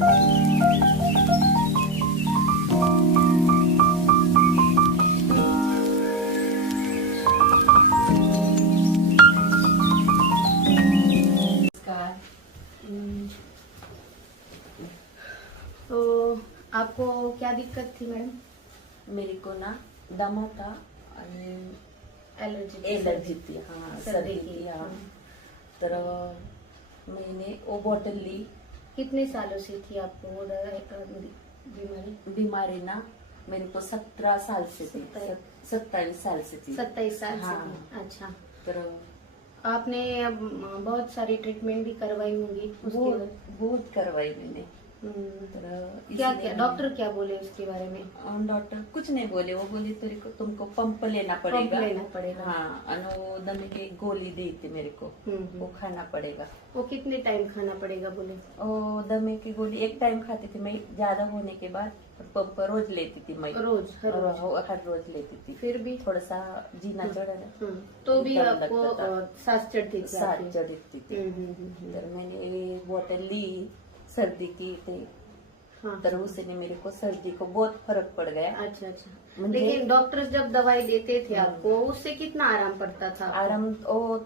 तो आपको क्या दिक्कत थी मैडम? मेरे को ना दमा था आणि एलर्जी थी, हाँ सर्दी की, हाँ। तर मैंने वो बॉटल ली। कितने सालों से थी आपको वो बीमारी? बीमारी ना मेरे को 17 साल से थी, 27 साल से थी। 27 साल से हाँ। थी, अच्छा। तर आपने बहुत सारी ट्रीटमेंट भी करवाई होंगी बहुत करवाई मैंने। क्या क्या डॉक्टर क्या बोले उसके बारे में? डॉक्टर कुछ नहीं बोले, वो बोले तेरे को तुमको पंप लेना पड़ेगा। हाँ, और वो दमे की गोली दी थी मेरे को, वो खाना पड़ेगा। वो कितने टाइम खाना पड़ेगा बोले? वो दमे की गोली एक टाइम खाती थी मैं, ज्यादा होने के बाद पंप रोज लेती थी मैं। हर रोज लेती थी। फिर भी थोड़ा सा जीना चढ़ा तो भी आपको सांस चढ़ती थी? सांस चढ़ती थी। तर मैंने बोतल ली सर्दी की थे। हाँ, तर उसने मेरे को सर्दी को बहुत फर्क पड़ गया। अच्छा अच्छा। लेकिन डॉक्टर जब दवाई देते थे आपको उससे कितना आराम पड़ता था? आराम वो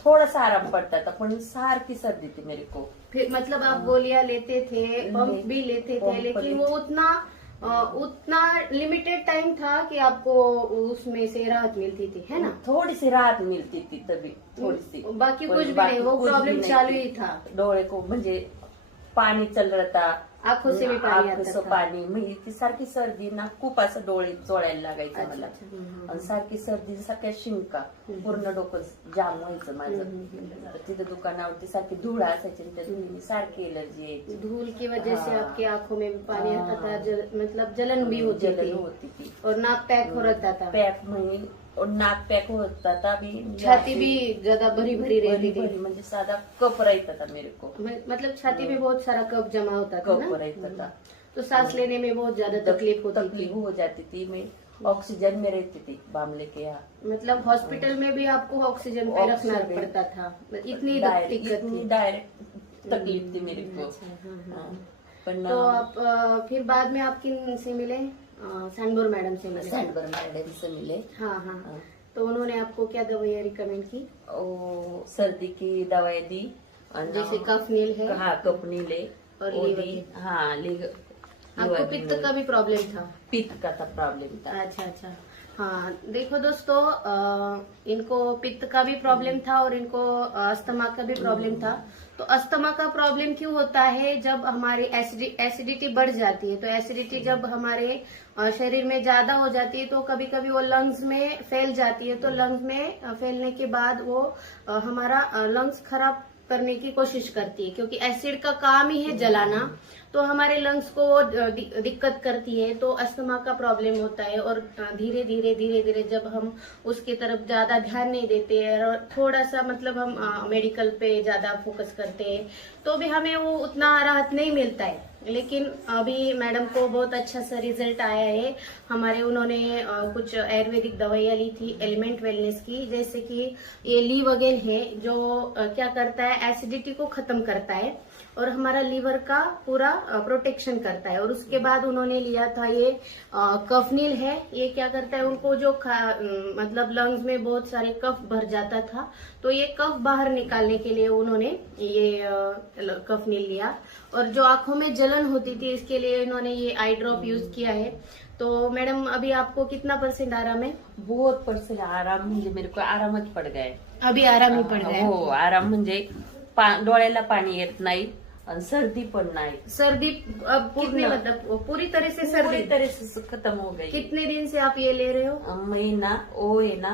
थोड़ा सा आराम पड़ता था, पर सार की सर्दी थी मेरे को। फिर मतलब आप गोलियां लेते थे, पंप भी लेते थे, लेकिन वो उतना लिमिटेड टाइम था कि आपको उसमें से राहत मिलती थी, है ना? थोड़ी सी राहत मिलती थी तभी, थोड़ी सी। बाकी कुछ भी नहीं, वो प्रॉब्लम चालू ही था। डोळे को म्हणजे पाणी चल रहा था, आंखों से भी पाणी आता था। पाणी म्हणजे ती सारखी सर्दी ना, खूप असं डोळे चोळायला लागायचं मला। आणि सारखी सर्दी, सारख्या शिंका, पूर्ण डोकं जाम व्हायचं माझं। तिथे दुकानावरती सारखी धूळ असायची, त्या धुळीने सारखी एलर्जी यायची। धूल की वजह से आपकी आंखों में भी पानी आता था, मतलब जलन भी होती थी और नाक पैक हो रहता था। पैक म्हणजे और नाक पैक होता था भी, छाती भी ज्यादा भरी भरी रहती थी, म्हणजे साधा कप रहता था मेरे को। मतलब छाती में बहुत सारा कप जमा होता था, कप रहता था। तो सांस लेने में बहुत ज्यादा तकलीफ हो जाती थी। मैं ऑक्सीजन में रहती थी बामले के यहाँ। मतलब हॉस्पिटल में भी आपको ऑक्सीजन पे रखना पड़ता था, इतनी दिक्कत थी, डायरेक्ट तकलीफ थी मेरे को। तो आप फिर बाद में आप किन से मिले? सैनबोर मैडम से मिले? सैनबोर मैडम से मिले। हाँ हाँ। तो उन्होंने आपको क्या दवाइयाँ रिकमेंड की? सर्दी की दवाई दी, जैसे कफनील है। हाँ, कफनील है और लीवर। हाँ, आपको पित्त का भी प्रॉब्लम था? पित्त का प्रॉब्लम था। अच्छा अच्छा। हाँ देखो दोस्तों, इनको पित्त का भी प्रॉब्लम था और इनको अस्थमा का भी प्रॉब्लम था। तो अस्थमा का प्रॉब्लम क्यों होता है? जब हमारी एसिडिटी बढ़ जाती है, तो एसिडिटी जब हमारे शरीर में ज्यादा हो जाती है तो कभी कभी वो लंग्स में फैल जाती है। तो लंग्स में फैलने के बाद वो हमारा लंग्स खराब करने की कोशिश करती है, क्योंकि एसिड का काम ही है जलाना। तो हमारे लंग्स को दिक्कत करती है, तो अस्थमा का प्रॉब्लम होता है। और धीरे धीरे जब हम उसके तरफ ज्यादा ध्यान नहीं देते हैं और थोड़ा सा मतलब हम मेडिकल पे ज्यादा फोकस करते हैं, तो भी हमें वो उतना राहत नहीं मिलता है। लेकिन अभी मैडम को बहुत अच्छा सा रिजल्ट आया है हमारे। उन्होंने कुछ आयुर्वेदिक दवाइयाँ ली थी एलिमेंट वेलनेस की, जैसे कि ये लीवगेन है, जो क्या करता है, एसिडिटी को खत्म करता है और हमारा लीवर का पूरा प्रोटेक्शन करता है। और उसके बाद उन्होंने लिया था ये कफनील है, ये क्या करता है, उनको जो मतलब लंग्स में बहुत सारे कफ भर जाता था, तो ये कफ बाहर निकालने के लिए उन्होंने ये कफनील लिया। और जो आंखों में जलन होती थी, इसके लिए इन्होंने ये आई ड्रॉप यूज किया है। तो मैडम अभी आपको कितना % आराम है? बहुत % आराम, म्हणजे मेरे को आरामच पड़ गए। अभी आराम ही पड़ गया? हो, आराम म्हणजे डोळ्याला पाणी येत नाही और सर्दी पण नाही। सर्दी अब कितने मतलब पूरी तरह से सर्दी खत्म हो गई। कितने दिन से आप ये ले रहे हो? मैं ना वो है ना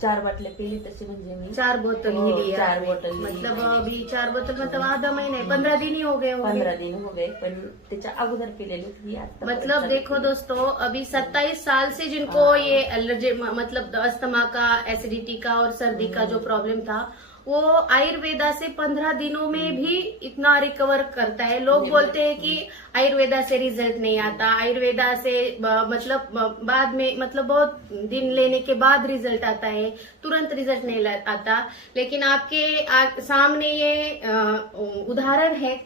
4 बाटल्या पिली तशी, म्हणजे मी 4 बोतल ही ली। 4 बोतल मतलब अभी 4 बोतल मतलब आधा महीना, 15 दिन ही हो गए होंगे। 15 दिन हो गए, पण त्याच्या अगोदर पिलेली थी आता। मतलब देखो दोस्तों, अभी 27 साल से जिनको ये एलर्जी मतलब अस्थमा का, एसिडिटी का और सर्दी का जो प्रॉब्लम था, वो आयुर्वेदा से 15 दिनों में भी इतना रिकवर करता है। लोग बोलते हैं कि आयुर्वेदा से रिजल्ट नहीं आता, आयुर्वेदा से मतलब बाद में मतलब बहुत दिन लेने के बाद रिजल्ट आता है, तुरंत रिजल्ट नहीं आता। लेकिन आपके सामने ये उदाहरण है